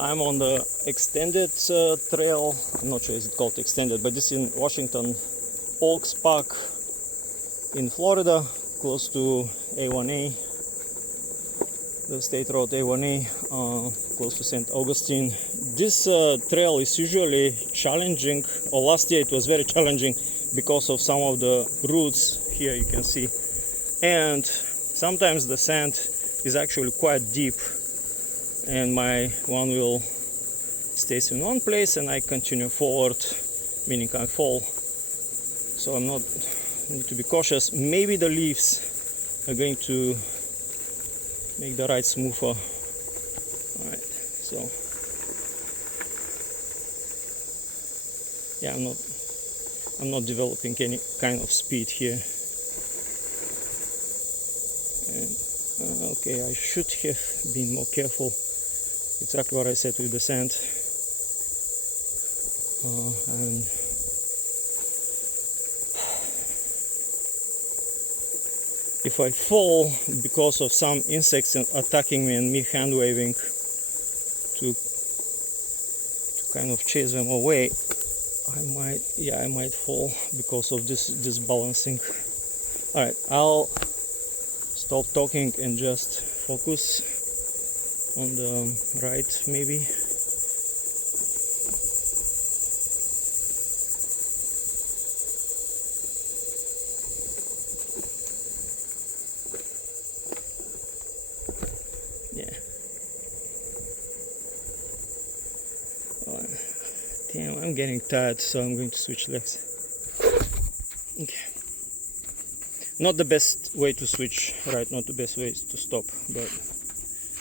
I'm on the extended trail. I'm not sure is it called extended, but this is in Washington Oaks Park in Florida, close to A1A, the state road A1A, close to St. Augustine. This trail is usually challenging, or last year it was very challenging because of some of the roots here you can see, and sometimes the sand is actually quite deep, and my one wheel stays in one place and I continue forward, meaning I fall. So I need to be cautious. Maybe the leaves are going to make the ride smoother. Alright, so yeah, I'm not developing any kind of speed here. And okay, I should have been more careful. Exactly what I said with the sand. And if I fall because of some insects attacking me and me hand waving to kind of chase them away, I might fall because of this balancing. All right, I'll stop talking and just focus on the ride maybe. Yeah. Oh, damn, I'm getting tired, so I'm going to switch legs. Okay. Not the best way to switch, right? Not the best way to stop, but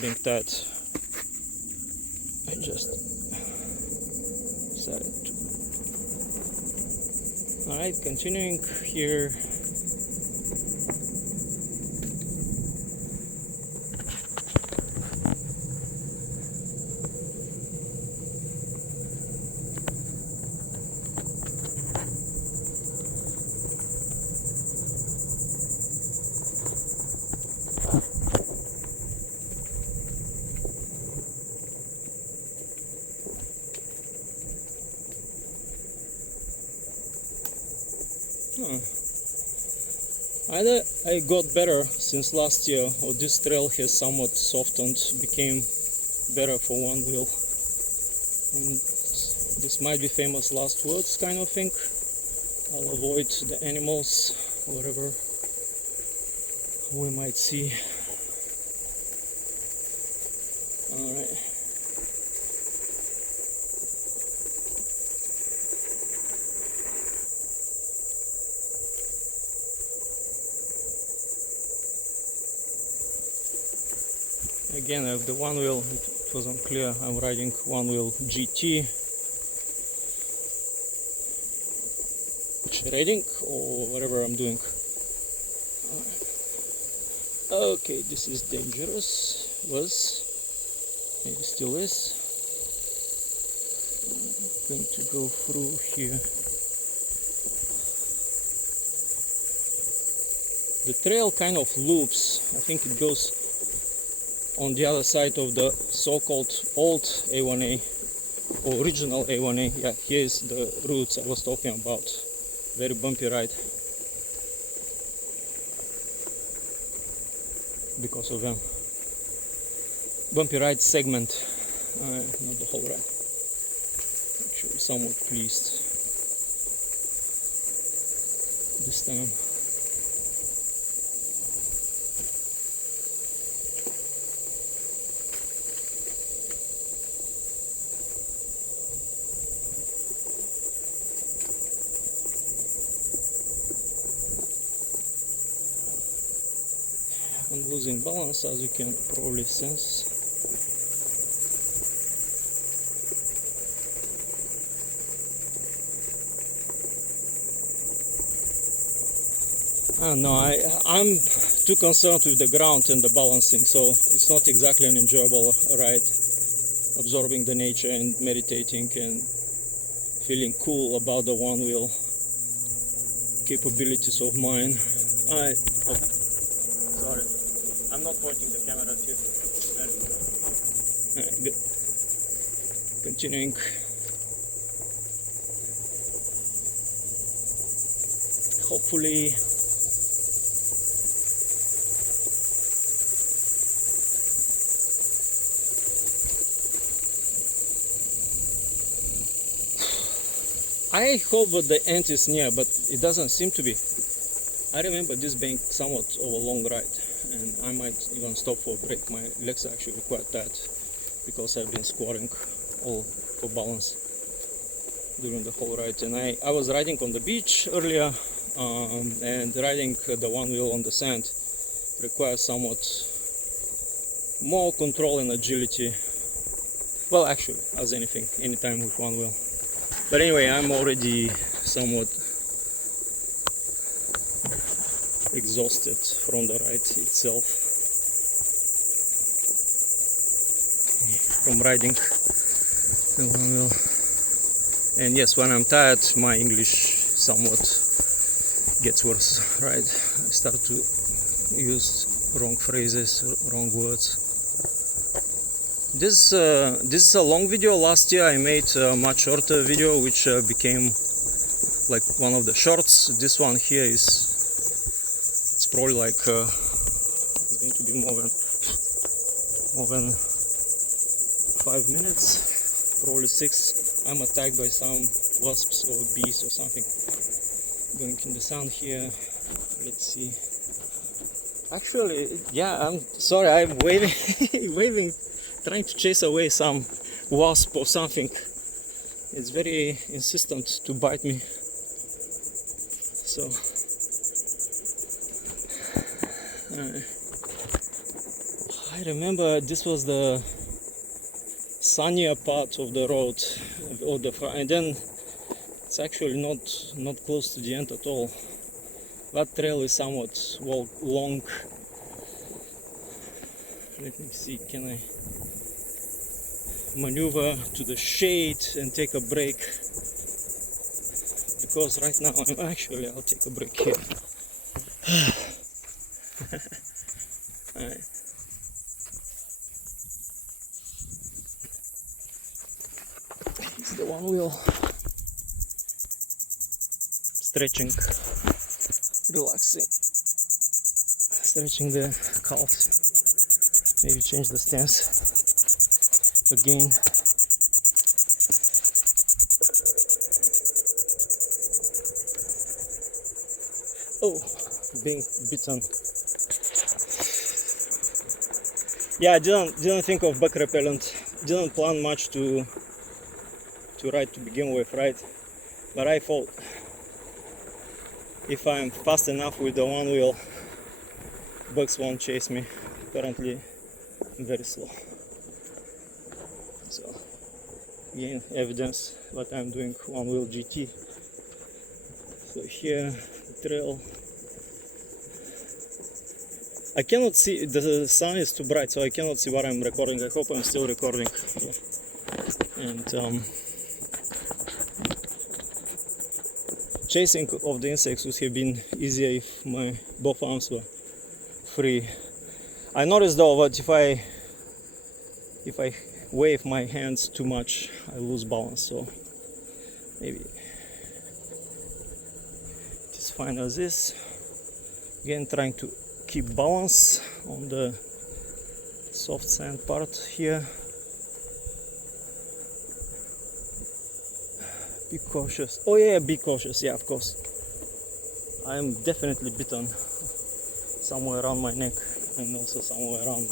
being tired, I just decided to. Alright, continuing here. Either I got better since last year, or this trail has somewhat softened, became better for one wheel. And this might be famous last words kind of thing. I'll avoid the animals, whatever we might see. Alright. Again, I have the one wheel, it was unclear, I'm riding OneWheel GT. Riding or whatever I'm doing. Okay, this is dangerous, maybe still is. I'm going to go through here. The trail kind of loops, I think it goes on the other side of the so-called old A1A, or original A1A. Yeah, here's the routes I was talking about. Very bumpy ride because of them. Bumpy ride segment, not the whole ride. Actually, somewhat pleased this time. I'm losing balance, as you can probably sense. No, I'm too concerned with the ground and the balancing, so it's not exactly an enjoyable ride. Absorbing the nature and meditating and feeling cool about the one wheel capabilities of mine. Sorry, I'm not pointing the camera at you. Good. continuing. Hopefully I hope that the end is near, but it doesn't seem to be. I remember this being somewhat of a long ride, and I might even stop for a break. My legs are actually quite tired because I've been squatting all for balance during the whole ride. And I was riding on the beach earlier, and riding the one wheel on the sand requires somewhat more control and agility. Well, actually, as anything, anytime with one wheel. But anyway, I'm already somewhat exhausted from the ride itself, from riding the one wheel. And yes, when I'm tired, my English somewhat gets worse, right? I start to use wrong phrases, wrong words. This is a long video. Last year I made a much shorter video which became like one of the shorts. This one here it's probably like it's going to be more than 5 minutes, probably 6. I'm attacked by some wasps or bees or something going in the sun here. Let's see. Actually, yeah, I'm sorry, I'm waving trying to chase away some wasp or something. It's very insistent to bite me. So I remember this was the sunnier part of the road, and then it's actually not close to the end at all. That trail is somewhat long. Let me see, can I maneuver to the shade and take a break? Because right now I'll take a break here. Alright. It's the one wheel. Stretching, relaxing, stretching the calves. Maybe change the stance again. Oh, being bitten. Yeah, I didn't think of bug repellent. Didn't plan much to ride to begin with, right? But I thought if I'm fast enough with the one wheel, bugs won't chase me. Currently I'm very slow. So again, evidence that I'm doing OneWheel GT. So here, the trail. I cannot see, the sun is too bright, so I cannot see what I'm recording. I hope I'm still recording. And chasing of the insects would have been easier if my both arms were free. I noticed though that if I wave my hands too much, I lose balance. So maybe just fine as this. Again, trying to keep balance on the soft sand part here. Be cautious. Oh yeah, be cautious. Yeah, of course. I am definitely bitten somewhere around my neck and also somewhere around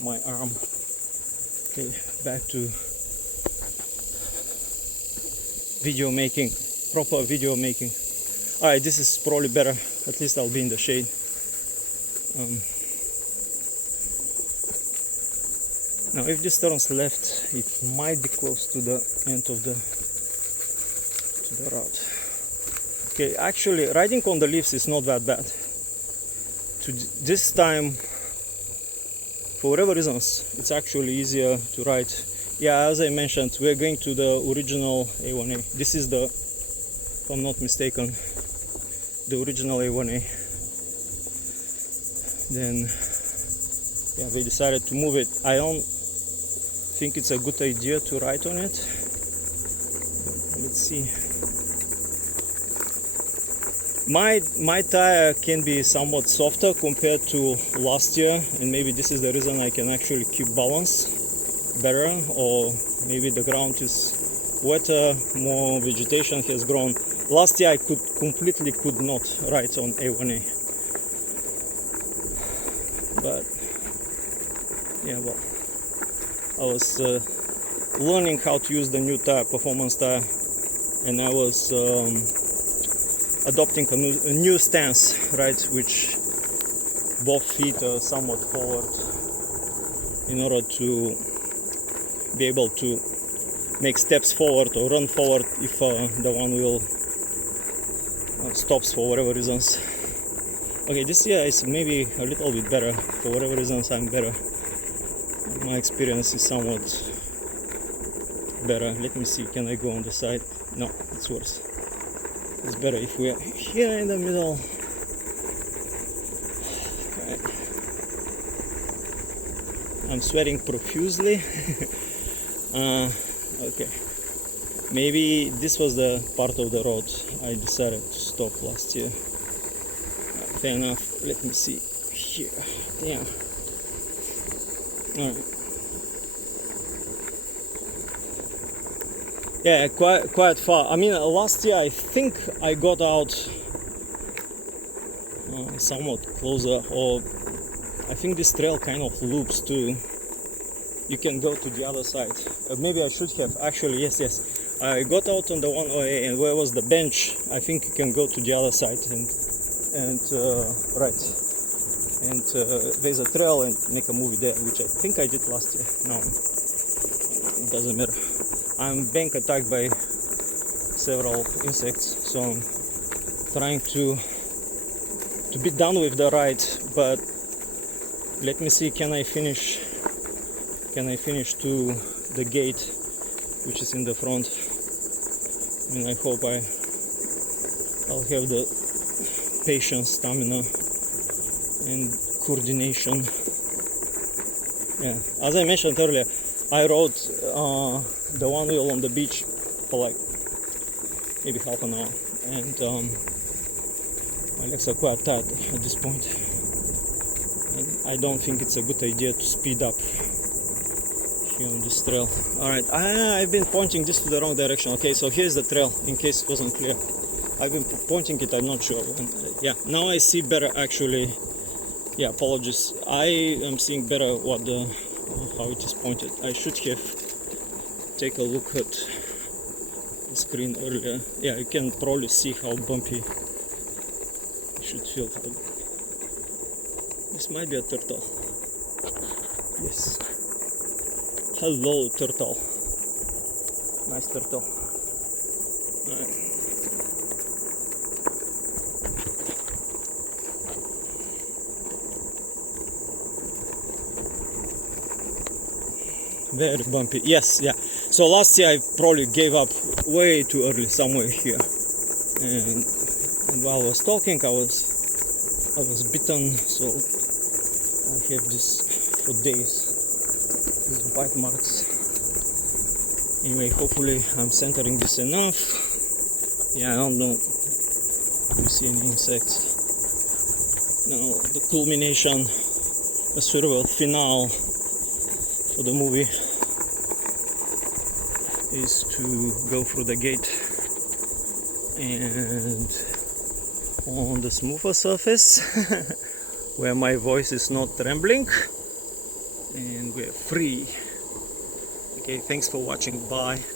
my arm. Okay, back to video making, proper video making. Alright, this is probably better. At least I'll be in the shade. Now if this turns left, it might be close to the end of the route. Okay, actually riding on the leaves is not that bad. This time, for whatever reasons, it's actually easier to ride. Yeah, as I mentioned, we're going to the original A1A. This is the, if I'm not mistaken, the original A1A. Then yeah, we decided to move it. I don't think it's a good idea to ride on it. Let's see. My tire can be somewhat softer compared to last year, and maybe this is the reason I can actually keep balance better, or maybe the ground is wetter, more vegetation has grown. Last year I completely could not ride on A1A, but yeah, well, I was learning how to use the new tire, performance tire, and I was adopting a new stance, right, which both feet are somewhat forward in order to be able to make steps forward or run forward if the one wheel stops for whatever reasons. Okay, this year is maybe a little bit better. For whatever reasons I'm better. My experience is somewhat better. Let me see, can I go on the side? No, it's worse. It's better if we are here in the middle. Right. I'm sweating profusely. Okay, maybe this was the part of the road I decided to stop last year. Fair enough. Let me see here. Damn. All right. Yeah, quite far. I mean, last year I think I got out somewhat closer, or I think this trail kind of loops too. You can go to the other side. Maybe I should have actually. Yes. I got out on the 1OA, and where was the bench? I think you can go to the other side and right. And there's a trail and make a movie there, which I think I did last year. No, it doesn't matter. I'm being attacked by several insects, so I'm trying to be done with the ride. But let me see, can I finish to the gate, which is in the front? And I hope I'll have the patience, stamina, and coordination. Yeah, as I mentioned earlier, I rode the one wheel on the beach for like maybe half an hour, and my legs are quite tired at this point, and I don't think it's a good idea to speed up here on this trail. Alright, I've been pointing this to the wrong direction. Okay, so here's the trail, in case it wasn't clear. I've been pointing it, I'm not sure. Yeah, now I see better actually. Yeah, apologies. I am seeing better how it is pointed. I should have take a look at the screen earlier. Yeah, you can probably see how bumpy it should feel. This might be a turtle. Yes. Hello, turtle. Nice turtle. Alright. Very bumpy. Yes, yeah. So last year I probably gave up way too early somewhere here, and while I was talking, I was bitten. So I have this for days, these bite marks. Anyway, hopefully I'm centering this enough. Yeah, I don't know if you see any insects. Now the culmination, a sort of a finale for the movie is to go through the gate and on the smoother surface where my voice is not trembling, and we're free. Okay, thanks for watching. Bye.